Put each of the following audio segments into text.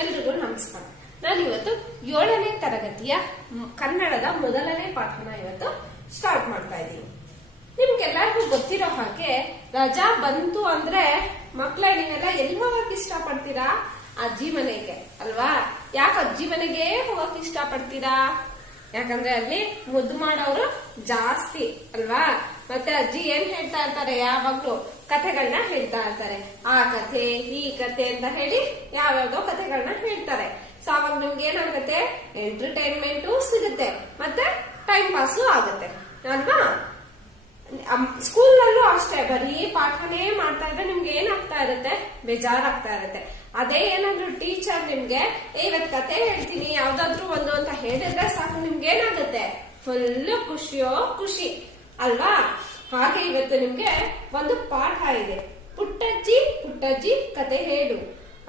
ಎಲ್ರಿಗೂ ನಮಸ್ಕಾರ. ನಾನು ಇವತ್ತು 7ನೇ ತರಗತಿಯ ಕನ್ನಡದ ಮೊದಲನೇ ಪಾಠನ ಇವತ್ತು ಸ್ಟಾರ್ಟ್ ಮಾಡ್ತಾ ಇದ್ದೀನಿ. ನಿಮ್ಗೆಲ್ಲರಿಗೂ ಗೊತ್ತಿರೋ ಹಾಗೆ ರಜಾ ಬಂತು ಅಂದ್ರೆ ಮಕ್ಕಳ ನೀವೆಲ್ಲ ಎಲ್ಲಿ ಹೋಗಕ್ ಇಷ್ಟ ಪಡ್ತೀರಾ? ಅಜ್ಜಿ ಮನೆಗೆ ಅಲ್ವಾ? ಯಾಕೆ ಅಜ್ಜಿ ಮನೆಗೆ ಹೋಗಕ್ ಇಷ್ಟ ಪಡ್ತೀರಾ? ಯಾಕಂದ್ರೆ ಅಲ್ಲಿ ಮುದ್ದು ಮಾಡೋರು ಜಾಸ್ತಿ ಅಲ್ವಾ? ಮತ್ತೆ ಅಜ್ಜಿ ಏನ್ ಹೇಳ್ತಾ ಇರ್ತಾರೆ, ಯಾವಾಗ್ಲೂ ಕಥೆಗಳನ್ನ ಹೇಳ್ತಾ ಇರ್ತಾರೆ. ಆ ಕಥೆ ಈ ಕಥೆ ಅಂತ ಹೇಳಿ ಯಾವ್ಯಾವ್ದೋ ಕಥೆಗಳನ್ನ ಹೇಳ್ತಾರೆ. ಸೊ ಅವಾಗ ನಿಮ್ಗೆ ಏನಾಗುತ್ತೆ, ಎಂಟರ್ಟೈನ್ಮೆಂಟು ಸಿಗುತ್ತೆ ಮತ್ತೆ ಟೈಮ್ ಪಾಸು ಆಗುತ್ತೆ ಅಲ್ವಾ? ಸ್ಕೂಲ್ನಲ್ಲೂ ಅಷ್ಟೇ ಬರೀ ಪಾಠನೇ ಮಾಡ್ತಾ ಇದ್ರೆ ನಿಮ್ಗೆ ಏನಾಗ್ತಾ ಇರುತ್ತೆ, ಬೇಜಾರಾಗ್ತಾ ಇರುತ್ತೆ. ಅದೇ ಏನಾದ್ರು ಟೀಚರ್ ನಿಮ್ಗೆ ಇವತ್ ಕತೆ ಹೇಳ್ತೀನಿ ಯಾವ್ದಾದ್ರು ಒಂದು ಅಂತ ಹೇಳಿದ್ರೆ ಸಾಕು, ನಿಮ್ಗೆ ಏನಾಗುತ್ತೆ, ಫುಲ್ ಖುಷಿಯೋ ಖುಷಿ ಅಲ್ವಾ? ಹಾಗೆ ಇವತ್ತು ನಿಮ್ಗೆ ಒಂದು ಪಾಠ ಇದೆ, ಪುಟ್ಟಜ್ಜಿ ಪುಟ್ಟಜ್ಜಿ ಕತೆ ಹೇಳು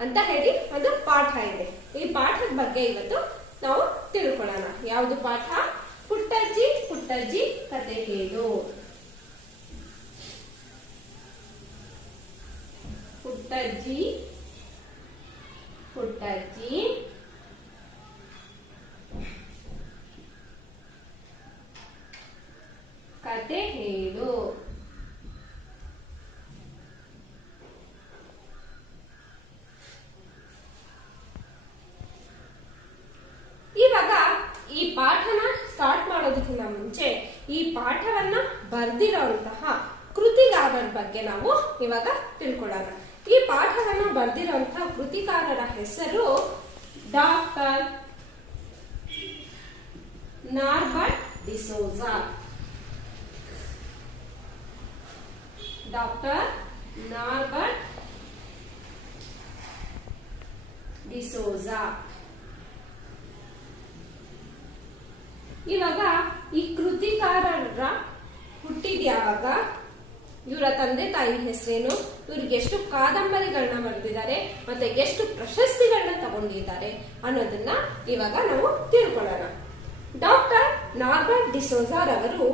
ಅಂತ ಹೇಳಿ ಒಂದು ಪಾಠ ಇದೆ. ಈ ಪಾಠದ ಬಗ್ಗೆ ಇವತ್ತು ನಾವು ತಿಳ್ಕೊಳ್ಳೋಣ. ಯಾವುದು ಪಾಠ? ಪುಟ್ಟಜ್ಜಿ ಪುಟ್ಟಜ್ಜಿ ಕತೆ ಹೇಳು. ಪುಟ್ಟಜ್ಜಿ ಪುಟ್ಟಜ್ಜಿ ಕತೆ ಹೇಳು. ಇವಾಗ ಈ ಪಾಠನ ಸ್ಟಾರ್ಟ್ ಮಾಡೋದಕ್ಕಿಂತ ಮುಂಚೆ ಈ ಪಾಠವನ್ನ ಬರ್ದಿರೋಂತಹ ಕೃತಿಗಾರರ ಬಗ್ಗೆ ನಾವು ಇವಾಗ ತಿಳ್ಕೊಳ್ಳೋಣ. ಈ ಪಾಠವನ್ನು ಬರ್ದಿರುವಂತಹ ಕೃತಿಕಾರರ ಹೆಸರು doctor Norbert D'Souza. Doctor Norbert D'Souza. ಇವಾಗ ಈ ಕೃತಿಕಾರರ ಹುಟ್ಟಿದ ಯಾವಾಗ, ಇವರ ತಂದೆ ತಾಯಿ ಹೆಸರೇನು, ಇವ್ರಿಗೆ ಎಷ್ಟು ಕಾದಂಬರಿಗಳನ್ನ ಬರೆದಿದ್ದಾರೆ ಮತ್ತೆ ಎಷ್ಟು ಪ್ರಶಸ್ತಿಗಳನ್ನ ತಗೊಂಡಿದ್ದಾರೆ ಅನ್ನೋದನ್ನ ಇವಾಗ ನಾವು ತಿಳ್ಕೊಳ್ಳೋಣ. ಡಾಕ್ಟರ್ ನಾರ್ಬರ್ಟ್ ಡಿಸೋಜಾ ರವರು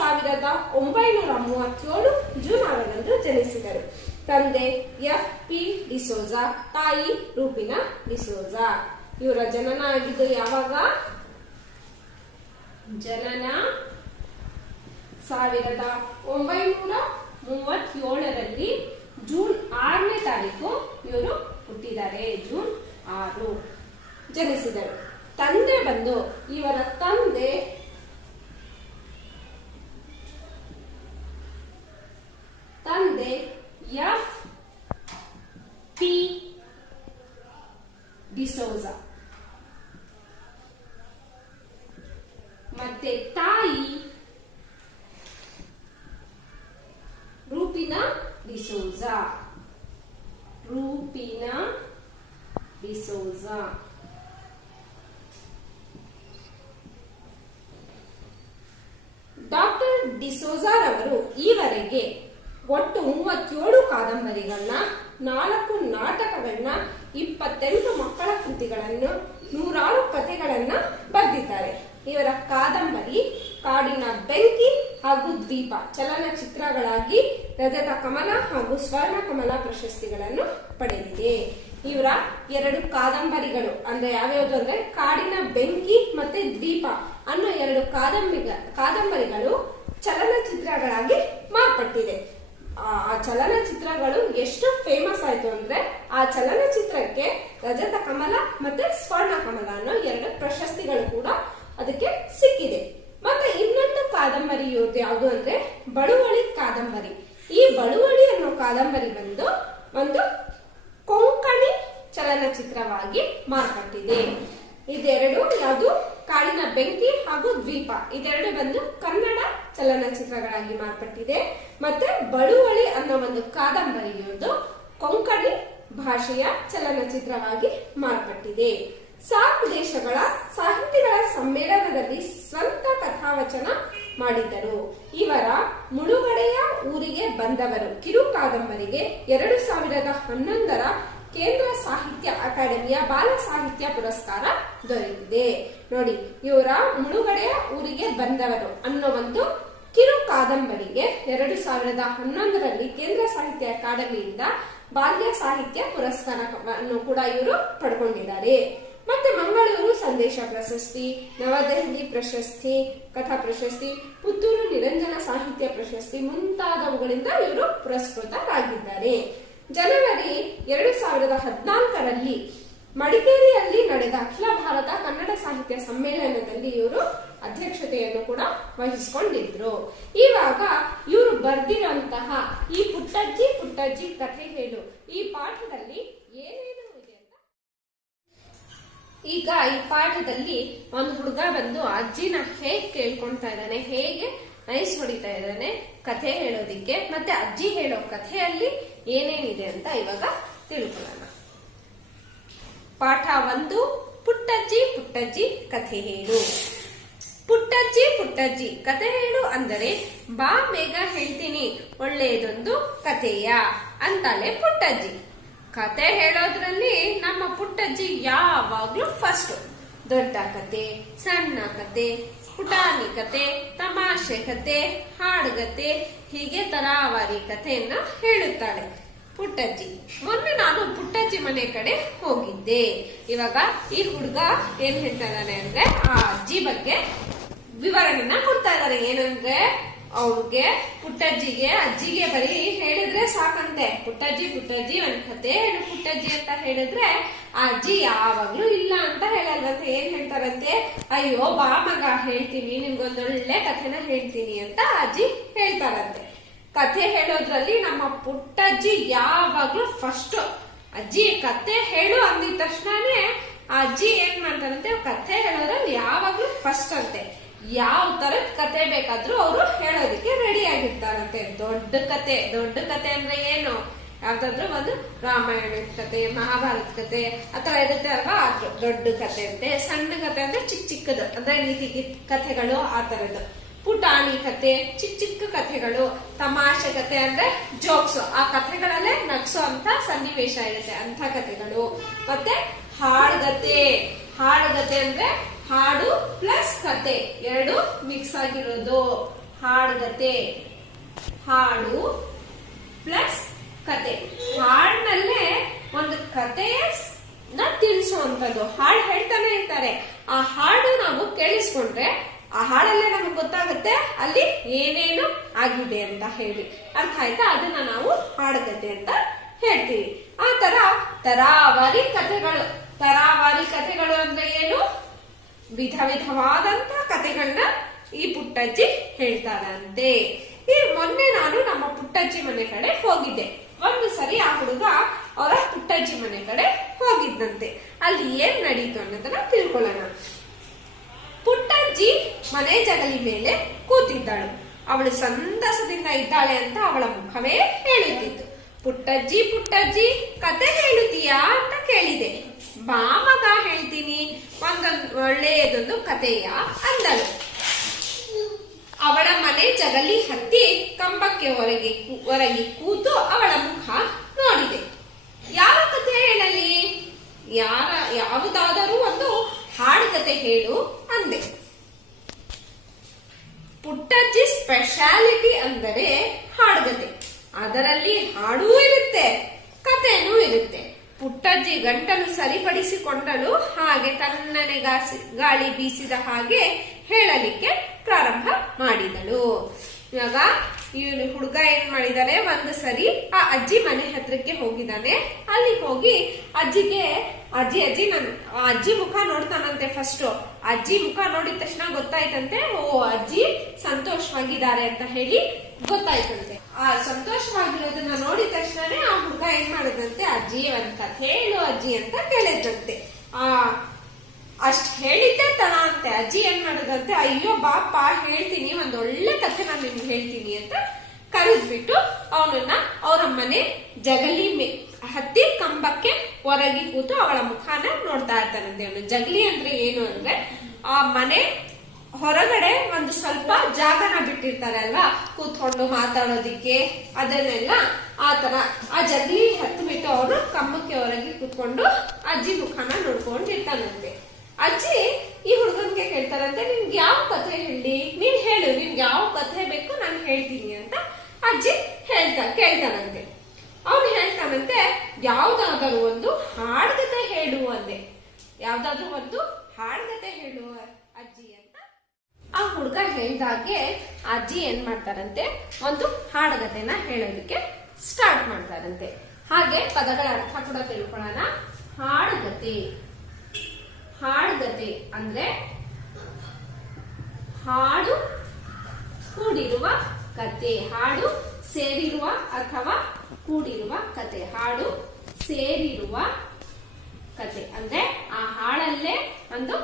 1937 ಜೂನ್ 6ರಂದು ಜನಿಸಿದರು. ತಂದೆ ಎಫ್.ಪಿ. ಡಿಸೋಜಾ, ತಾಯಿ ರೂಪಿನಾ ಡಿಸೋಜಾ. ಇವರ ಜನನ ಆಗಿದ್ದು ಯಾವಾಗ? ಜನನ 1937ರಲ್ಲಿ ಜೂನ್ 6ನೇ ತಾರೀಕು ಇವರು ಹುಟ್ಟಿದ್ದಾರೆ. ಜೂನ್ 6 ಜನಿಸಿದರು. ತಂದೆ ಬಂದು, ಇವರ ತಂದೆ ಎಫ್.ಪಿ. ಡಿಸೋಜಾ ಮತ್ತೆ ತಾಯಿ ರೂಪಿನಾ ಡಿಸೋಜಾ. ರೂಪಿನಾ ಡಿಸೋಜಾ. ಡಾಕ್ಟರ್ ಡಿಸೋಜಾ ರವರು ಈವರೆಗೆ ಒಟ್ಟು 37 ಕಾದಂಬರಿಗಳನ್ನ, 4 ನಾಟಕಗಳನ್ನ, 28 ಮಕ್ಕಳ ಕೃತಿಗಳನ್ನು, 106 ಕಥೆಗಳನ್ನ ಬರೆದಿದ್ದಾರೆ. ಇವರ ಕಾದಂಬರಿ ಕಾಡಿನ ಬೆಂಕಿ ಹಾಗೂ ದ್ವೀಪ ಚಲನಚಿತ್ರಗಳಾಗಿ ರಜತ ಕಮಲ ಹಾಗೂ ಸ್ವರ್ಣ ಕಮಲ ಪ್ರಶಸ್ತಿಗಳನ್ನು ಪಡೆದಿದೆ. ಇವರ 2 ಕಾದಂಬರಿಗಳು ಅಂದ್ರೆ ಯಾವ್ಯಾವುದು ಅಂದ್ರೆ ಕಾಡಿನ ಬೆಂಕಿ ಮತ್ತೆ ದ್ವೀಪ ಅನ್ನೋ 2 ಕಾದಂಬರಿಗಳು ಚಲನಚಿತ್ರಗಳಾಗಿ ಮಾರ್ಪಟ್ಟಿದೆ. ಆ ಚಲನಚಿತ್ರಗಳು ಎಷ್ಟು ಫೇಮಸ್ ಆಯ್ತು ಅಂದ್ರೆ ಆ ಚಲನಚಿತ್ರಕ್ಕೆ ರಜತ ಕಮಲ ಮತ್ತೆ ಸ್ವರ್ಣ ಕಮಲ ಅನ್ನೋ 2 ಪ್ರಶಸ್ತಿಗಳು ಕೂಡ ಅದಕ್ಕೆ ಸಿಕ್ಕಿದೆ. ಮತ್ತೆ ಇನ್ನೊಂದು ಕಾದಂಬರಿ ಯಾವುದು ಅಂದ್ರೆ ಬಳುವಳಿ ಕಾದಂಬರಿ. ಈ ಬಳುವಳಿ ಅನ್ನೋ ಕಾದಂಬರಿ ಬಂದು ಒಂದು ಕೊಂಕಣಿ ಚಲನಚಿತ್ರವಾಗಿ ಮಾರ್ಪಟ್ಟಿದೆ. ಇದೆರಡು ಯಾವುದು, ಕಾಡಿನ ಬೆಂಕಿ ಹಾಗೂ ದ್ವೀಪ, ಇದೆರಡು ಬಂದು ಕನ್ನಡ ಚಲನಚಿತ್ರಗಳಾಗಿ ಮಾರ್ಪಟ್ಟಿದೆ. ಮತ್ತೆ ಬಳುವಳಿ ಅನ್ನೋ ಒಂದು ಕಾದಂಬರಿಯುವುದು ಕೊಂಕಣಿ ಭಾಷೆಯ ಚಲನಚಿತ್ರವಾಗಿ ಮಾರ್ಪಟ್ಟಿದೆ. ಸಾರ್ಕ್ ದೇಶಗಳ ಸಾಹಿತಿಗಳ ಸಮ್ಮೇಳನದಲ್ಲಿ ಸ್ವಂತ ಕಥಾವಚನ ಮಾಡಿದ್ದರು. ಇವರ ಮುಳುಗಡೆಯ ಊರಿಗೆ ಬಂದವರು ಕಿರು ಕಾದಂಬರಿಗೆ 2011ರ ಕೇಂದ್ರ ಸಾಹಿತ್ಯ ಅಕಾಡೆಮಿಯ ಬಾಲ ಸಾಹಿತ್ಯ ಪುರಸ್ಕಾರ ದೊರೆತಿದೆ. ನೋಡಿ, ಇವರ ಮುಳುಗಡೆಯ ಊರಿಗೆ ಬಂದವರು ಅನ್ನೋ ಒಂದು ಕಿರು ಕಾದಂಬರಿಗೆ 2011ರಲ್ಲಿ ಕೇಂದ್ರ ಸಾಹಿತ್ಯ ಅಕಾಡೆಮಿಯಿಂದ ಬಾಲ್ಯ ಸಾಹಿತ್ಯ ಪುರಸ್ಕಾರವನ್ನು ಕೂಡ ಇವರು ಪಡ್ಕೊಂಡಿದ್ದಾರೆ. ಮತ್ತೆ ಮಂಗಳೂರು ಸಂದೇಶ ಪ್ರಶಸ್ತಿ, ನವದೆಹಲಿ ಪ್ರಶಸ್ತಿ, ಕಥಾ ಪ್ರಶಸ್ತಿ, ಪುತ್ತೂರು ನಿರಂಜನ ಸಾಹಿತ್ಯ ಪ್ರಶಸ್ತಿ ಮುಂತಾದವುಗಳಿಂದ ಇವರು ಪುರಸ್ಕೃತರಾಗಿದ್ದಾರೆ. ಜನವರಿ 2014ರಲ್ಲಿ ಮಡಿಕೇರಿಯಲ್ಲಿ ನಡೆದ ಅಖಿಲ ಭಾರತ ಕನ್ನಡ ಸಾಹಿತ್ಯ ಸಮ್ಮೇಳನದಲ್ಲಿ ಇವರು ಅಧ್ಯಕ್ಷತೆಯನ್ನು ಕೂಡ ವಹಿಸಿಕೊಂಡಿದ್ರು. ಇವಾಗ ಇವರು ಬರ್ದಿರುವಂತಹ ಈ ಪುಟ್ಟಜ್ಜಿ ಪುಟ್ಟಜ್ಜಿ ಕಥೆ ಹೇಳು ಈ ಪಾಠದಲ್ಲಿ ಏನೇನು ಇದೆ ಅಂತ, ಈಗ ಈ ಪಾಠದಲ್ಲಿ ಒಂದು ಹುಡುಗ ಬಂದು ಅಜ್ಜಿನ ಹೇಗೆ ಕೇಳ್ಕೊಳ್ತಾ ಇದ್ದಾನೆ, ಹೇಗೆ ನೈಸ್ ಹೊಡಿತಾ ಇದ್ದಾನೆ ಕಥೆ ಹೇಳೋದಿಕ್ಕೆ, ಮತ್ತೆ ಅಜ್ಜಿ ಹೇಳೋ ಕಥೆಯಲ್ಲಿ ಏನೇನಿದೆ ಅಂತ ಇವಾಗ ತಿಳ್ಕೊಳ್ಳೋಣ. ಪಾಠ 1, ಪುಟ್ಟಜ್ಜಿ ಪುಟ್ಟಜ್ಜಿ ಕಥೆ ಹೇಳು. ಪುಟ್ಟಜ್ಜಿ ಪುಟ್ಟಜ್ಜಿ ಕಥೆ ಹೇಳು ಅಂದರೆ ಬಾ ಬೇಗ ಹೇಳ್ತೀನಿ ಒಳ್ಳೆಯದೊಂದು ಕಥೆಯ ಅಂತಾಳೆ ಪುಟ್ಟಜ್ಜಿ. ಕತೆ ಹೇಳೋದ್ರಲ್ಲಿ ನಮ್ಮ ಪುಟ್ಟಜ್ಜಿ ಯಾವಾಗ್ಲೂ ಫಸ್ಟ್. ದೊಡ್ಡ ಕತೆ, ಸಣ್ಣ ಕತೆ, ಪುಟಾಣಿ ಕತೆ, ತಮಾಷೆ ಕತೆ, ಹಾಡುಗತೆ, ಹೀಗೆ ತರಾವರಿ ಕಥೆಯನ್ನ ಹೇಳುತ್ತಾಳೆ ಪುಟ್ಟಜ್ಜಿ. ಮೊನ್ನೆ ನಾನು ಪುಟ್ಟಜ್ಜಿ ಮನೆ ಕಡೆ ಹೋಗಿದ್ದೆ. ಇವಾಗ ಈ ಹುಡುಗ ಏನ್ ಹೇಳ್ತಾ ಇದ್ದಾನೆ ಅಂದ್ರೆ ಆ ಅಜ್ಜಿ ಬಗ್ಗೆ ವಿವರಣೆನ ಕೊಡ್ತಾ ಇದ್ದಾರೆ. ಏನಂದ್ರೆ ಅವ್ರಿಗೆ ಪುಟ್ಟಜ್ಜಿಗೆ ಅಜ್ಜಿಗೆ ಬರೀ ಹೇಳಿದ್ರೆ ಸಾಕಂತೆ. ಪುಟ್ಟಜ್ಜಿ ಪುಟ್ಟಜ್ಜಿ ಒಂದ್ ಕತೆ ಹೇಳು ಪುಟ್ಟಜ್ಜಿ ಅಂತ ಹೇಳಿದ್ರೆ ಆ ಅಜ್ಜಿ ಯಾವಾಗ್ಲೂ ಇಲ್ಲ ಅಂತ ಹೇಳಲ್ವಂತೆ. ಏನ್ ಹೇಳ್ತಾರಂತೆ, ಅಯ್ಯೋ ಬಾ ಮಗ ಹೇಳ್ತೀನಿ, ನಿಮ್ಗೊಂದೊಳ್ಳೆ ಕಥೆನ ಹೇಳ್ತೀನಿ ಅಂತ ಅಜ್ಜಿ ಹೇಳ್ತಾರಂತೆ. ಕಥೆ ಹೇಳೋದ್ರಲ್ಲಿ ನಮ್ಮ ಪುಟ್ಟಜ್ಜಿ ಯಾವಾಗ್ಲೂ ಫಸ್ಟ್. ಅಜ್ಜಿ ಕತೆ ಹೇಳು ಅಂದಿದ ತಕ್ಷಣನೇ ಆ ಅಜ್ಜಿ ಏನ್ ಮಾಡ್ತಾರಂತೆ, ಕಥೆ ಹೇಳೋದ್ರಲ್ಲಿ ಯಾವಾಗ್ಲೂ ಫಸ್ಟ್ ಅಂತೆ. ಯಾವ ತರದ ಕತೆ ಬೇಕಾದ್ರೂ ಅವರು ಹೇಳೋದಕ್ಕೆ ರೆಡಿ ಆಗಿರ್ತಾರಂತೆ. ದೊಡ್ಡ ಕತೆ ಅಂದ್ರೆ ಏನು, ಯಾವ್ದಾದ್ರು ಒಂದು ರಾಮಾಯಣದ ಕತೆ, ಮಹಾಭಾರತ ಕತೆ ಆತರ ಇರುತ್ತೆ ಅಲ್ವಾ, ಅದು ದೊಡ್ಡ ಕತೆ ಅಂತೆ. ಸಣ್ಣ ಕತೆ ಅಂದ್ರೆ ಚಿಕ್ಕದು ಅಂದ್ರೆ ನೀತಿ ಕಥೆಗಳು ಆ ತರದ್ದು. ಪುಟಾಣಿ ಕತೆ ಚಿಕ್ಕ ಚಿಕ್ಕ ಕಥೆಗಳು. ತಮಾಷೆ ಕತೆ ಅಂದ್ರೆ ಜೋಕ್ಸ್, ಆ ಕಥೆಗಳಲ್ಲೇ ನಗ್ಸೋ ಅಂತ ಸನ್ನಿವೇಶ ಇರುತ್ತೆ ಅಂತ ಕಥೆಗಳು. ಮತ್ತೆ ಹಾಡುಗತೆ ಅಂದ್ರೆ ಹಾಡು ಪ್ಲಸ್ ಕತೆ ಎರಡು ಮಿಕ್ಸ್ ಆಗಿರೋದು ಹಾಡುಗತೆ. ಹಾಡು ಪ್ಲಸ್ ಕತೆ. ಹಾಡಿನಲ್ಲೇ ಒಂದು ಕಥೆಯನ್ನ ತಿಳಿಸುವಂತದ್ದು. ಹಾಡು ಹೇಳ್ತಾನೆ ಇರ್ತಾರೆ, ಆ ಹಾಡು ನಾವು ಕೇಳಿಸ್ಕೊಂಡ್ರೆ ಆ ಹಾಡಲ್ಲೇ ನಮಗೆ ಗೊತ್ತಾಗುತ್ತೆ ಅಲ್ಲಿ ಏನೇನು ಆಗಿದೆ ಅಂತ ಹೇಳಿ. ಅರ್ಥ ಆಯ್ತಾ? ಅದನ್ನ ನಾವು ಹಾಡುಗತೆ ಅಂತ ಹೇಳ್ತೀವಿ. ಆ ತರ ತರಾವರಿ ಕಥೆಗಳು ಅಂದ್ರೆ ಏನು, ವಿಧವಾದಂತ ಕಥೆಗಳನ್ನ ಈ ಪುಟ್ಟಜ್ಜಿ ಹೇಳ್ತಾರಂತೆ. ಈ ಮೊನ್ನೆ ನಾನು ನಮ್ಮ ಪುಟ್ಟಜ್ಜಿ ಮನೆ ಕಡೆ ಹೋಗಿದ್ದೆ. ಒಂದು ಸರಿ ಆ ಹುಡುಗ ಅವರ ಪುಟ್ಟಜ್ಜಿ ಮನೆ ಕಡೆ ಹೋಗಿದ್ದಂತೆ. ಅಲ್ಲಿ ಏನ್ ನಡೀತು ಅನ್ನೋದನ್ನ ತಿಳ್ಕೊಳ್ಳೋಣ. ಪುಟ್ಟಜ್ಜಿ ಮನೆ ಜಗಲಿ ಮೇಲೆ ಕೂತಿದ್ದಾಳು. ಅವಳು ಸಂತಸದಿಂದ ಇದ್ದಾಳೆ ಅಂತ ಅವಳ ಮುಖವೇ ಹೇಳುತ್ತಿತ್ತು. ಪುಟ್ಟಜ್ಜಿ ಪುಟ್ಟಜ್ಜಿ ಕತೆ ಹೇಳುತ್ತೀಯಾ ಅಂತ ಕೇಳಿದೆ. ಬಾ ಮಗ ಹೇಳ್ತೀನಿ ಒಂದೊಂದು ಒಳ್ಳೆಯದೊಂದು ಕಥೆಯ ಅಂದಳು. ಅವಳ ಮನೆ ಜಗಲಿ ಹತ್ತಿ ಕಂಬಕ್ಕೆ ಹೊರಗೆ ಕೂತು ಅವಳ ಮುಖ ನೋಡಿದೆ. ಯಾವ ಕಥೆ ಹೇಳಲಿ, ಯಾವುದಾದರೂ ಒಂದು ಹಾಡುಗತೆ ಹೇಳು ಅಂದೆ. ಪುಟ್ಟಜ್ಜಿ ಸ್ಪೆಷಾಲಿಟಿ ಅಂದರೆ ಹಾಡುಗತೆ. ಅದರಲ್ಲಿ ಹಾಡೂ ಇರುತ್ತೆ, ಕಥೆನೂ ಇರುತ್ತೆ. ಪುಟ್ಟಜ್ಜಿ ಗಂಟಲು ಸರಿಪಡಿಸಿಕೊಂಡಳು. ಹಾಗೆ ತನ್ನನೆ ಗಾಳಿ ಬೀಸಿದ ಹಾಗೆ ಹೇಳಲಿಕ್ಕೆ ಪ್ರಾರಂಭ ಮಾಡಿದಳು. ಇವಾಗ ಇವನು ಹುಡುಗ ಏನ್ ಮಾಡಿದಾನೆ, ಒಂದು ಸರಿ ಆ ಅಜ್ಜಿ ಮನೆ ಹತ್ರಕ್ಕೆ ಹೋಗಿದ್ದಾನೆ. ಅಲ್ಲಿ ಹೋಗಿ ಅಜ್ಜಿ ಅಜ್ಜಿ ಮುಖ ನೋಡ್ತಾನಂತೆ. ಫಸ್ಟ್ ಅಜ್ಜಿ ಮುಖ ನೋಡಿದ ತಕ್ಷಣ ಗೊತ್ತಾಯ್ತಂತೆ, ಓ ಅಜ್ಜಿ ಸಂತೋಷವಾಗಿದ್ದಾರೆ ಅಂತ ಹೇಳಿ ಗೊತ್ತಾಯ್ತಂತೆ. ಆ ಸಂತೋಷವಾಗಿರೋದನ್ನ ನೋಡಿದ ತಕ್ಷಣನೇ ಆ ಹುಡುಗ ಏನ್ ಮಾಡಿದಂತೆ, ಅಜ್ಜಿ ಒಂದ್ ಕಥೆ ಹೇಳು ಅಜ್ಜಿ ಅಂತ ಕೇಳಿದಂತೆ. ಅಷ್ಟ್ ಹೇಳಿದ್ದೆ ತನ ಅಂತೆ. ಅಜ್ಜಿ ಏನ್ ಮಾಡುದಂತೆ, ಅಯ್ಯೋ ಬಾಪ ಹೇಳ್ತೀನಿ, ಒಂದೊಳ್ಳೆ ಕಥೆ ನಾನು ನಿಮ್ಗೆ ಹೇಳ್ತೀನಿ ಅಂತ ಕರೆದ್ಬಿಟ್ಟು ಅವನನ್ನ ಅವರ ಮನೆ ಜಗಲಿ ಹತ್ತಿ ಕಂಬಕ್ಕೆ ಹೊರಗೆ ಕೂತು ಅವಳ ಮುಖಾನ ನೋಡ್ತಾ ಇರ್ತಾನಂತೆ. ಅವನು ಜಗಲಿ ಅಂದ್ರೆ ಏನು ಅಂದ್ರೆ ಆ ಮನೆ ಹೊರಗಡೆ ಒಂದು ಸ್ವಲ್ಪ ಜಾಗನ ಬಿಟ್ಟಿರ್ತಾರೆ ಅಲ್ವಾ ಕೂತ್ಕೊಂಡು ಮಾತಾಡೋದಿಕ್ಕೆ, ಅದನ್ನೆಲ್ಲ ಆತರ ಆ ಜಗಲಿ ಹತ್ತು ಬಿಟ್ಟು ಅವನು ಕಂಬಕ್ಕೆ ಹೊರಗೆ ಕೂತ್ಕೊಂಡು ಅಜ್ಜಿ ಮುಖಾನ ನೋಡ್ಕೊಂಡಿರ್ತಾನಂತೆ. ಅಜ್ಜಿ ಈ ಹುಡುಗನ್ಗೆ ಕೇಳ್ತಾರಂತೆ, ನಿನ್ಗೆ ಯಾವ ಕಥೆ ಹೇಳಿ, ನೀನ್ ಹೇಳು, ನಿನ್ಗೆ ಯಾವ ಕಥೆ ಬೇಕು ನಾನು ಹೇಳ್ತೀನಿ ಅಂತ ಅಜ್ಜಿ ಕೇಳ್ತಾನಂತೆ. ಅವನು ಹೇಳ್ತಾನಂತೆ ಯಾವ್ದಾದರೂ ಒಂದು ಹಾಡ್ಗತೆ ಹೇಳು ಅಂದೆ. ಯಾವ್ದಾದ್ರು ಒಂದು ಹಾಡ್ಗತೆ ಹೇಳುವ ಅಜ್ಜಿ ಅಂತ ಆ ಹುಡುಗ ಹೇಳ್ದಾಗೆ ಅಜ್ಜಿ ಏನ್ ಮಾಡ್ತಾರಂತೆ, ಒಂದು ಹಾಡುಗತೆನ ಹೇಳೋದಕ್ಕೆ ಸ್ಟಾರ್ಟ್ ಮಾಡ್ತಾರಂತೆ. ಹಾಗೆ ಪದಗಳ ಅರ್ಥ ಕೂಡ ತಿಳ್ಕೊಳ್ಳೋಣ. ಹಾಡುಗತೆ, ಹಾಡುಗತೆ ಅಂದ್ರೆ ಹಾಡು ಕೂಡಿರುವ ಕತೆ, ಹಾಡು ಸೇರಿರುವ ಅಥವಾ ಕೂಡಿರುವ ಕತೆ, ಹಾಡು ಸೇರಿರುವ ಕತೆ ಅಂದ್ರೆ ಆ ಹಾಡಲ್ಲೇ ಒಂದು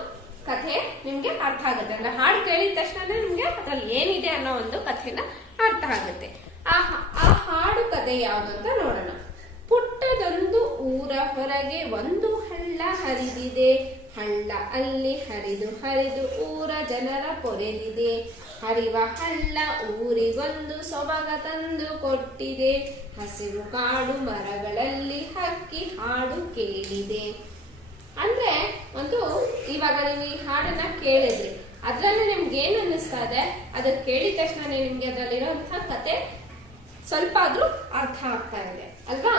ಕಥೆ ನಿಮ್ಗೆ ಅರ್ಥ ಆಗುತ್ತೆ. ಅಂದ್ರೆ ಹಾಡು ಕೇಳಿದ ತಕ್ಷಣ ನಿಮ್ಗೆ ಅದ್ರಲ್ಲಿ ಏನಿದೆ ಅನ್ನೋ ಒಂದು ಕಥೆನ ಅರ್ಥ ಆಗುತ್ತೆ. ಆ ಹಾಡು ಕಥೆ ಯಾವುದು ಅಂತ ನೋಡೋಣ. ಪುಟ್ಟದೊಂದು ಊರ ಹೊರಗೆ ಒಂದು ಹಳ್ಳ ಹರಿದಿದೆ, ಹಳ್ಳ ಅಲ್ಲಿ ಹರಿದು ಹರಿದು ಊರ ಜನರ ಪೊರೆದಿದೆ, ಹರಿವ ಹಳ್ಳ ಊರಿಗೊಂದು ಸೊಬಗ ತಂದು ಕೊಟ್ಟಿದೆ, ಹಸಿರು ಕಾಡು ಮರಗಳಲ್ಲಿ ಹಕ್ಕಿ ಹಾಡು ಕೇಳಿದೆ. ಅಂದ್ರೆ ಒಂದು ಇವಾಗ ನೀವು ಈ ಹಾಡನ್ನ ಕೇಳಿದ್ರಿ, ಅದ್ರಲ್ಲಿ ನಿಮ್ಗೆ ಏನ್ ಅನ್ನಿಸ್ತಾ ಇದೆ, ಅದನ್ನ ಕೇಳಿದ ತಕ್ಷಣ ನಿಮ್ಗೆ ಅದರಲ್ಲಿರುವಂತಹ ಕತೆ ಸ್ವಲ್ಪ ಆದ್ರೂ ಅರ್ಥ ಆಗ್ತಾ ಇದೆ ಅಲ್ವಾ?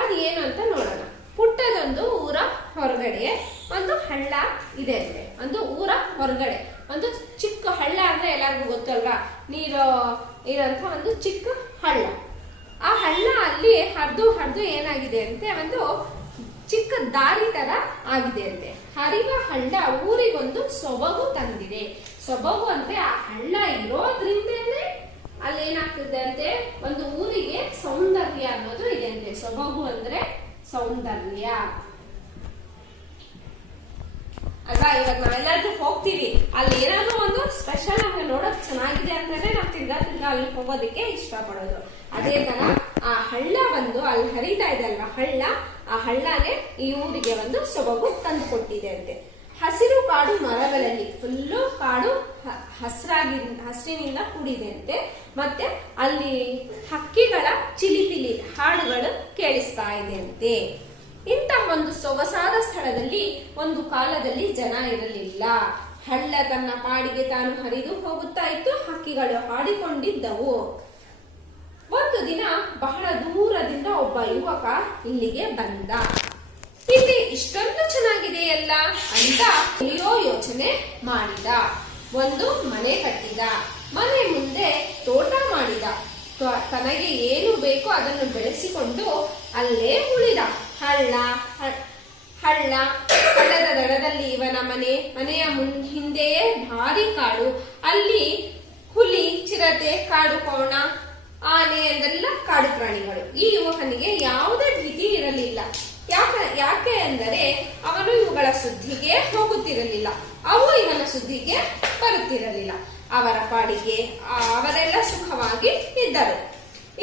ಅದು ಏನು ಅಂತ ನೋಡೋಣ. ಪುಟ್ಟದೊಂದು ಊರ ಹೊರಗಡೆ ಒಂದು ಹಳ್ಳ ಇದೆ ಅಂತೆ. ಒಂದು ಊರ ಹೊರಗಡೆ ಒಂದು ಚಿಕ್ಕ ಹಳ್ಳ ಅಂದ್ರೆ ಎಲ್ಲರಿಗೂ ಗೊತ್ತಲ್ವಾ, ನೀರು ಇರೋಂಥ ಒಂದು ಚಿಕ್ಕ ಹಳ್ಳ. ಆ ಹಳ್ಳ ಅಲ್ಲಿ ಹರಿದು ಹರಿದು ಏನಾಗಿದೆ ಅಂತೆ, ಒಂದು ಚಿಕ್ಕ ದಾರಿ ತರ ಆಗಿದೆ ಅಂತೆ. ಹರಿವ ಹಳ್ಳ ಊರಿಗೊಂದು ಸೊಬಗು ತಂದಿದೆ. ಸೊಬಗು ಅಂದ್ರೆ ಆ ಹಳ್ಳ ಇರೋದ್ರಿಂದನೇ ಅಲ್ಲಿ ಏನಾಗ್ತದೆ ಅಂತೆ, ಒಂದು ಊರಿಗೆ ಸೌಂದರ್ಯ ಅನ್ನೋದು ಇದೆ ಅಂತೆ. ಸೊಬಗು ಅಂದ್ರೆ ಸೌಂದರ್ಯ ಅಲ್ವಾ? ಇವಾಗ ನಾವೆಲ್ಲಾದ್ರೂ ಹೋಗ್ತೀವಿ, ಅಲ್ಲಿ ಏನಾದ್ರೂ ಒಂದು ಸ್ಪೆಷಲ್ ನಮ್ಗೆ ನೋಡಕ್ ಚೆನ್ನಾಗಿದೆ ಅಂದ್ರೆ ನಾವು ತಿರ್ಗಾ ಅಲ್ಲಿ ಹೋಗೋದಕ್ಕೆ ಇಷ್ಟ ಪಡೋದು. ಅದೇ ತರ ಆ ಹಳ್ಳ ಬಂದು ಅಲ್ಲಿ ಹರಿತಾ ಇದೆ ಅಲ್ವಾ ಹಳ್ಳ, ಆ ಹಳ್ಳನೇ ಈ ಊರಿಗೆ ಒಂದು ಸೊಬಗು ತಂದು ಕೊಟ್ಟಿದೆ ಅಂತೆ. ಹಸಿರು ಕಾಡು ಮರಗಳಲ್ಲಿ ಫುಲ್ಲು ಕಾಡು ಹಸಿರಿನಿಂದ ಕೂಡಿದೆ ಅಂತೆ. ಮತ್ತೆ ಅಲ್ಲಿ ಹಕ್ಕಿಗಳ ಚಿಲಿಪಿಲಿ ಹಾಡುಗಳು ಕೇಳಿಸ್ತಾ ಇದೆ ಅಂತೆ. ಇಂಥ ಒಂದು ಸೊಗಸಾದ ಸ್ಥಳದಲ್ಲಿ ಒಂದು ಕಾಲದಲ್ಲಿ ಜನ ಇರಲಿಲ್ಲ. ಹಳ್ಳ ತನ್ನ ಪಾಡಿಗೆ ತಾನು ಹರಿದು ಹೋಗುತ್ತಾ ಇತ್ತು, ಹಕ್ಕಿಗಳು ಹಾಡಿಕೊಂಡಿದ್ದವು. ಒಂದು ದಿನ ಬಹಳ ದೂರದಿಂದ ಒಬ್ಬ ಯುವಕ ಇಲ್ಲಿಗೆ ಬಂದ. ಇಲ್ಲಿ ಇಷ್ಟೊಂದು ಚೆನ್ನಾಗಿದೆಯಲ್ಲ ಅಂತ ಯೋಚನೆ ಮಾಡಿದ. ಒಂದು ಮನೆ ಕಟ್ಟಿದ, ಮನೆ ಮುಂದೆ ತೋಟ ಮಾಡಿದ. ತನಗೆ ಏನು ಬೇಕೋ ಅದನ್ನು ಬೆಳೆಸಿಕೊಂಡು ಅಲ್ಲೇ ಉಳಿದ. ಹಳ್ಳದ ದಡದಲ್ಲಿ ಇವನ ಮನೆ, ಮನೆಯ ಹಿಂದೆಯೇ ಭಾರಿ ಕಾಡು. ಅಲ್ಲಿ ಹುಲಿ, ಚಿರತೆ, ಕಾಡು ಕೋಣ, ಆನೆ ಎಂದೆಲ್ಲ ಕಾಡು ಪ್ರಾಣಿಗಳು. ಈ ಯುವಕನಿಗೆ ಯಾವುದೇ ಭೀತಿ ಇರಲಿಲ್ಲ. ಯಾಕೆ ಅಂದರೆ ಅವನು ಇವುಗಳ ಸುದ್ದಿಗೆ ಹೋಗುತ್ತಿರಲಿಲ್ಲ, ಅವು ಇವನ ಸುದ್ದಿಗೆ ಬರುತ್ತಿರಲಿಲ್ಲ. ಅವರ ಪಾಡಿಗೆ ಅವರೆಲ್ಲ ಸುಖವಾಗಿ ಇದ್ದರು.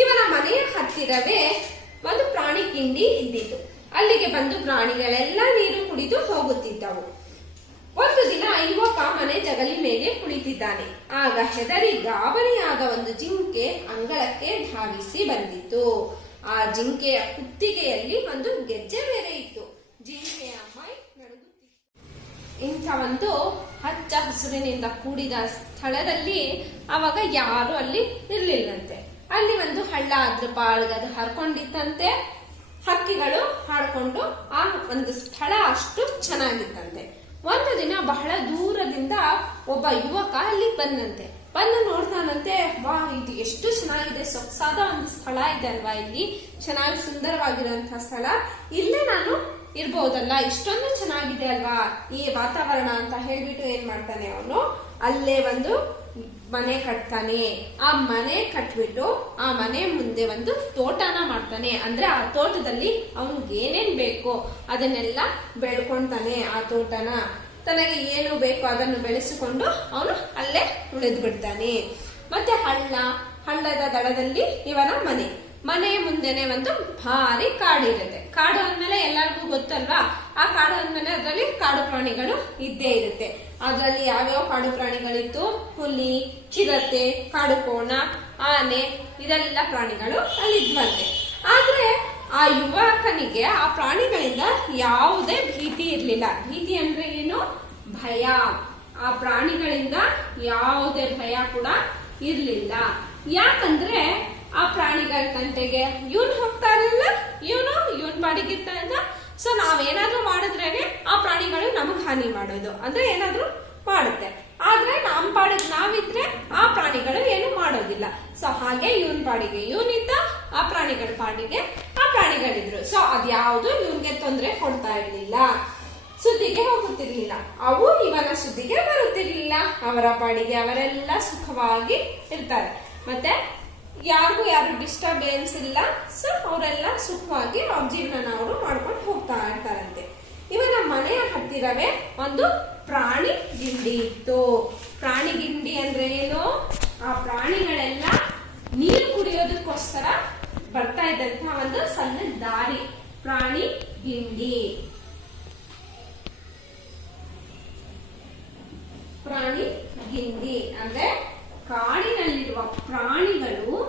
ಇವನ ಮನೆಯ ಹತ್ತಿರವೇ ಒಂದು ಪ್ರಾಣಿ ಕಿಂಡಿ ಇದ್ದಿತ್ತು. ಅಲ್ಲಿಗೆ ಬಂದು ಪ್ರಾಣಿಗಳೆಲ್ಲ ನೀರು ಕುಡಿದು ಹೋಗುತ್ತಿದ್ದವು. ಒಂದು ದಿನ ಯುವಕ ಮನೆ ಜಗಲಿ ಮೇಲೆ ಕುಳಿತಿದ್ದಾನೆ. ಆಗ ಹೆದರಿ ಗಾಬರಿಯಾದ ಒಂದು ಜಿಂಕೆ ಅಂಗಳಕ್ಕೆ ಧಾವಿಸಿ ಬಂದಿತು. ಆ ಜಿಂಕೆಯ ಕುತ್ತಿಗೆಯಲ್ಲಿ ಒಂದು ಗೆಜ್ಜೆ ಬೇರೆ ಇತ್ತು. ಜಿಂಕೆಯ ಮೈ ನಡುಗುತ್ತಿತ್ತು. ಇಂಥ ಒಂದು ಹಚ್ಚ ಹಸುರಿನಿಂದ ಕೂಡಿದ ಸ್ಥಳದಲ್ಲಿ ಅವಾಗ ಯಾರು ಅಲ್ಲಿ ಇರ್ಲಿಲ್ಲಂತೆ. ಅಲ್ಲಿ ಒಂದು ಹಳ್ಳ ಅದ್ರ ಪಾಳ್ಗೆ ಅದು ಹರ್ಕೊಂಡಿತ್ತಂತೆ. ಹಕ್ಕಿಗಳು ಹಾಡ್ಕೊಂಡು ಆ ಒಂದು ಸ್ಥಳ ಅಷ್ಟು ಚೆನ್ನಾಗಿತ್ತಂತೆ. ಒಂದು ದಿನ ಬಹಳ ದೂರದಿಂದ ಒಬ್ಬ ಯುವಕ ಅಲ್ಲಿ ಬಂದಂತೆ. ಬಂದು ನೋಡ್ತಾನಂತೆ, ವಾ ಇದು ಎಷ್ಟು ಚೆನ್ನಾಗಿದೆ, ಸೊಗಸಾದ ಒಂದು ಸ್ಥಳ ಇದೆ ಅಲ್ವಾ, ಇಲ್ಲಿ ಚೆನ್ನಾಗಿ ಸುಂದರವಾಗಿರುವಂತಹ ಸ್ಥಳ, ಇಲ್ಲೇ ನಾನು ಇರ್ಬಹುದಲ್ಲ, ಇಷ್ಟೊಂದು ಚೆನ್ನಾಗಿದೆ ಅಲ್ವಾ ಈ ವಾತಾವರಣ ಅಂತ ಹೇಳ್ಬಿಟ್ಟು ಏನ್ ಮಾಡ್ತಾನೆ ಅವನು, ಅಲ್ಲೇ ಒಂದು ಮನೆ ಕಟ್ತಾನೆ. ಆ ಮನೆ ಕಟ್ಬಿಟ್ಟು ಆ ಮನೆ ಮುಂದೆ ಒಂದು ತೋಟನ ಮಾಡ್ತಾನೆ. ಅಂದ್ರೆ ಆ ತೋಟದಲ್ಲಿ ಅವನ್ಗೆ ಏನೇನ್ ಬೇಕೋ ಅದನ್ನೆಲ್ಲ ಬೆಳ್ಕೊಂತಾನೆ. ಆ ತೋಟನ ತನಗೆ ಏನು ಬೇಕೋ ಅದನ್ನು ಬೆಳೆಸಿಕೊಂಡು ಅವನು ಅಲ್ಲೇ ಉಳಿದು ಬಿಡ್ತಾನೆ. ಮತ್ತೆ ಹಳ್ಳದ ದಡದಲ್ಲಿ ಇವನ ಮನೆಯ ಮುಂದೆನೆ ಒಂದು ಭಾರಿ ಕಾಡಿರುತ್ತೆ. ಕಾಡು ಅಂದ್ಮೇಲೆ ಎಲ್ಲರಿಗೂ ಗೊತ್ತಲ್ವಾ, ಆ ಕಾಡು ಅಂದ್ಮೇಲೆ ಅದರಲ್ಲಿ ಕಾಡು ಪ್ರಾಣಿಗಳು ಇದ್ದೇ ಇರುತ್ತೆ. ಅದರಲ್ಲಿ ಯಾವ್ಯಾವ ಕಾಡು ಪ್ರಾಣಿಗಳಿತ್ತು, ಹುಲಿ, ಚಿರತೆ, ಕಾಡು ಕೋಣ, ಆನೆ, ಇದೆಲ್ಲ ಪ್ರಾಣಿಗಳು ಅಲ್ಲಿ ಇದ್ವಂತೆ. ಆದ್ರೆ ಆ ಯುವಕನಿಗೆ ಆ ಪ್ರಾಣಿಗಳಿಂದ ಯಾವುದೇ ಭೀತಿ ಇರ್ಲಿಲ್ಲ. ಭೀತಿ ಅಂದ್ರೆ ಏನು? ಭಯ. ಆ ಪ್ರಾಣಿಗಳಿಂದ ಯಾವುದೇ ಭಯ ಕೂಡ ಇರ್ಲಿಲ್ಲ. ಯಾಕಂದ್ರೆ ಆ ಪ್ರಾಣಿಗಳ ತಂಟೆಗೆ ಇವನ್ ಹೋಗ್ತಾ ಇರಲಿಲ್ಲ, ಇವನ್ ಪಾಡಿಗಿರ್ತಾ ಇದ್ದ. ಸೊ ನಾವೇನಾದ್ರೂ ಮಾಡಿದ್ರೇನೆ ಆ ಪ್ರಾಣಿಗಳು ನಮಗ್ ಹಾನಿ ಮಾಡೋದು, ಅಂದ್ರೆ ಏನಾದ್ರೂ ಮಾಡುತ್ತೆ. ಆದ್ರೆ ನಮ್ ಪಾಡಿಗೆ ನಾವಿದ್ರೆ ಆ ಪ್ರಾಣಿಗಳು ಏನು ಮಾಡೋದಿಲ್ಲ. ಸೊ ಹಾಗೆ ಇವನ್ ಪಾಡಿಗೆ ಇವನಿದ್ದ, ಆ ಪ್ರಾಣಿಗಳ ಪಾಡಿಗೆ ಆ ಪ್ರಾಣಿಗಳಿದ್ರು. ಸೊ ಅದ್ಯಾವುದು ಇವನ್ಗೆ ತೊಂದರೆ ಕೊಡ್ತಾ ಇರ್ಲಿಲ್ಲ, ಸುದ್ದಿಗೆ ಹೋಗುತ್ತಿರ್ಲಿಲ್ಲ, ಅವು ಇವನ ಸುದ್ದಿಗೆ ಬರುತ್ತಿರ್ಲಿಲ್ಲ. ಅವರ ಪಾಡಿಗೆ ಅವರೆಲ್ಲ ಸುಖವಾಗಿ ಇರ್ತಾರೆ, ಮತ್ತೆ ಯಾರಿಗೂ ಯಾರು ಡಿಸ್ಟರ್ಬೆನ್ಸ್ ಇಲ್ಲ. ಸೊ ಅವರೆಲ್ಲ ಸುಖವಾಗಿ ಅವ್ರ ಜೀವನ ಅವರು ಮಾಡ್ಕೊಂಡು ಹೋಗ್ತಾ ಇರ್ತಾರಂತೆ. ಇವನ ಮನೆಯ ಹತ್ತಿರವೇ ಒಂದು ಪ್ರಾಣಿ ಗಿಂಡಿ ಇತ್ತು. ಪ್ರಾಣಿ ಗಿಂಡಿ ಅಂದ್ರೆ ಏನು? ಆ ಪ್ರಾಣಿಗಳೆಲ್ಲ ನೀರು ಕುಡಿಯೋದಕ್ಕೋಸ್ಕರ ಬರ್ತಾ ಇದ್ದಂತಹ ಒಂದು ಸಣ್ಣ ದಾರಿ, ಪ್ರಾಣಿ ಗಿಂಡಿ. ಪ್ರಾಣಿ ಗಿಂಡಿ ಅಂದ್ರೆ ಕಾಡಿನಲ್ಲಿರುವ ಪ್ರಾಣಿಗಳು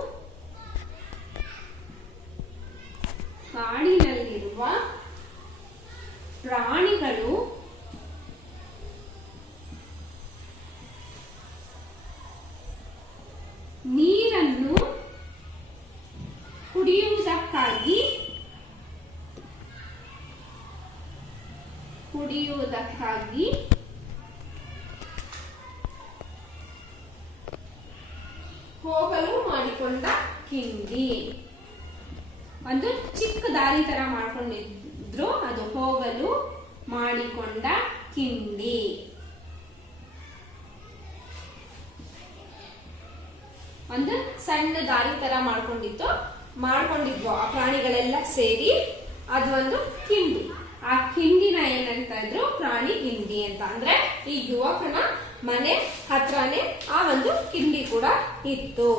ನೀರನ್ನು ಕುಡಿಯುವುದಕ್ಕಾಗಿ ಹೋಗಲು ಮಾಡಿಕೊಂಡ ಕಿಂಡಿ. ಒಂದು ಚಿಕ್ಕ ದಾರಿ ತರ ಮಾಡ್ಕೊಂಡಿದ್ರು, ಅದು ಹೋಗಲು ಮಾಡಿಕೊಂಡ ಕಿಂಡಿ. ಒಂದು ಸಣ್ಣ ದಾರಿ ತರ ಮಾಡ್ಕೊಂಡಿದ್ವು ಆ ಪ್ರಾಣಿಗಳೆಲ್ಲ ಸೇರಿ, ಅದು ಒಂದು ಕಿಂಡಿ. ಆ ಕಿಂಡಿನ ಏನಂತ ಇದ್ರು? ಪ್ರಾಣಿ ಕಿಂಡಿ ಅಂತ. ಅಂದ್ರೆ ಈ ಯುವಕನ ಮನೆ ಹತ್ರನೇ ಆ ಒಂದು ಕಿಂಡಿ ಕೂಡ ಇತ್ತು.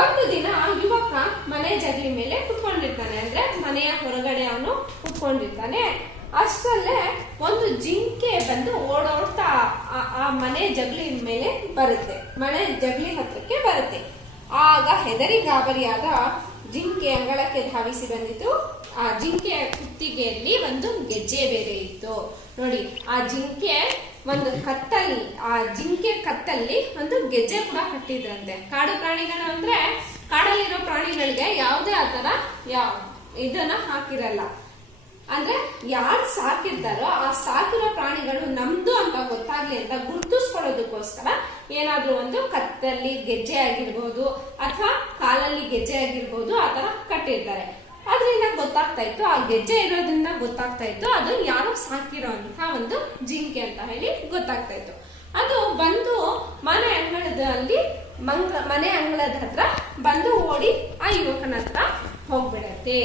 ಒಂದು ದಿನ ಯುವಕ ಮನೆ ಜಗಲಿ ಮೇಲೆ ಕುತ್ಕೊಂಡಿರ್ತಾನೆ, ಅಂದ್ರೆ ಮನೆಯ ಹೊರಗಡೆ ಅವನು ಕುತ್ಕೊಂಡಿರ್ತಾನೆ. ಅಷ್ಟರಲ್ಲೇ ಒಂದು ಜಿಂಕೆ ಬಂದು ಓಡೋಡ್ತಾ ಆ ಮನೆ ಜಗಲಿ ಮೇಲೆ ಬರುತ್ತೆ, ಮನೆ ಜಗಲಿ ಹತ್ರಕ್ಕೆ ಬರುತ್ತೆ. ಆಗ ಹೆದರಿ ಗಾಬರಿಯಾದ ಜಿಂಕೆ ಅಂಗಳಕ್ಕೆ ಧಾವಿಸಿ ಬಂದಿತ್ತು. ಆ ಜಿಂಕೆಯ ಕುತ್ತಿಗೆಯಲ್ಲಿ ಒಂದು ಗೆಜ್ಜೆ ಬೇರೆ ಇತ್ತು. ನೋಡಿ, ಆ ಜಿಂಕೆ ಒಂದು ಕತ್ತಲ್ಲಿ, ಆ ಜಿಂಕೆ ಕತ್ತಲ್ಲಿ ಒಂದು ಗೆಜ್ಜೆ ಕೂಡ ಕಟ್ಟಿದ್ರಂತೆ. ಕಾಡು ಪ್ರಾಣಿಗಳು ಅಂದ್ರೆ ಕಾಡಲ್ಲಿರೋ ಪ್ರಾಣಿಗಳಿಗೆ ಯಾವುದೇ ಆತರ ಇದನ್ನ ಹಾಕಿರಲ್ಲ. ಅಂದ್ರೆ ಯಾರು ಸಾಕಿರ್ತಾರೋ ಆ ಸಾಕಿರೋ ಪ್ರಾಣಿಗಳು ನಮ್ದು ಅಂತ ಗೊತ್ತಾಗ್ಲಿ ಅಂತ ಗುರ್ತಿಸ್ಕೊಳ್ಳೋದಕ್ಕೋಸ್ಕರ ಏನಾದ್ರೂ ಒಂದು ಕತ್ತಲ್ಲಿ ಗೆಜ್ಜೆ ಆಗಿರ್ಬೋದು ಅಥವಾ ಕಾಲಲ್ಲಿ ಗೆಜ್ಜೆ ಆಗಿರ್ಬೋದು ಆತರ ಕಟ್ಟಿರ್ತಾರೆ. ಅದರಿಂದ ಗೊತ್ತಾಗ್ತಾ ಇತ್ತು, ಆ ಗೆಜ್ಜೆ ಇರೋದ್ರಿಂದ ಗೊತ್ತಾಗ್ತಾ ಇತ್ತು ಅದು ಯಾರೋ ಸಾಕಿರೋ ಅಂತ ಒಂದು ಜಿಂಕೆ ಅಂತ ಹೇಳಿ ಗೊತ್ತಾಗ್ತಾ ಇತ್ತು. ಅದು ಬಂದು ಮನೆ ಅಂಗಳದ ಹತ್ರ ಬಂದು ಓಡಿ ಆ ಯುವಕನ ಹತ್ರ ಹೋಗ್ಬಿಡತ್ತೆ.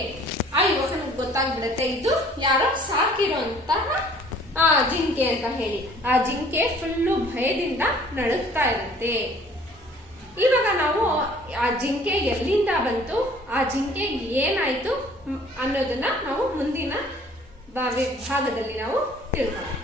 ಆ ಯುವಕನಿಗೆ ಗೊತ್ತಾಗ್ಬಿಡತ್ತೆ ಇದು ಯಾರೋ ಸಾಕಿರೋಂತಹ ಜಿಂಕೆ ಅಂತ ಹೇಳಿ. ಆ ಜಿಂಕೆ ಫುಲ್ಲು ಭಯದಿಂದ ನಡುಗ್ತಾ ಇರುತ್ತೆ. ಇವಾಗ ನಾವು ಆ ಜಿಂಕೆ ಎಲ್ಲಿಂದ ಬಂತು, ಆ ಜಿಂಕೆ ಏನಾಯ್ತು ಅನ್ನೋದನ್ನ ನಾವು ಮುಂದಿನ ಭಾಗದಲ್ಲಿ ನಾವು ತಿಳ್ಕೊಳ್ಳೋಣ.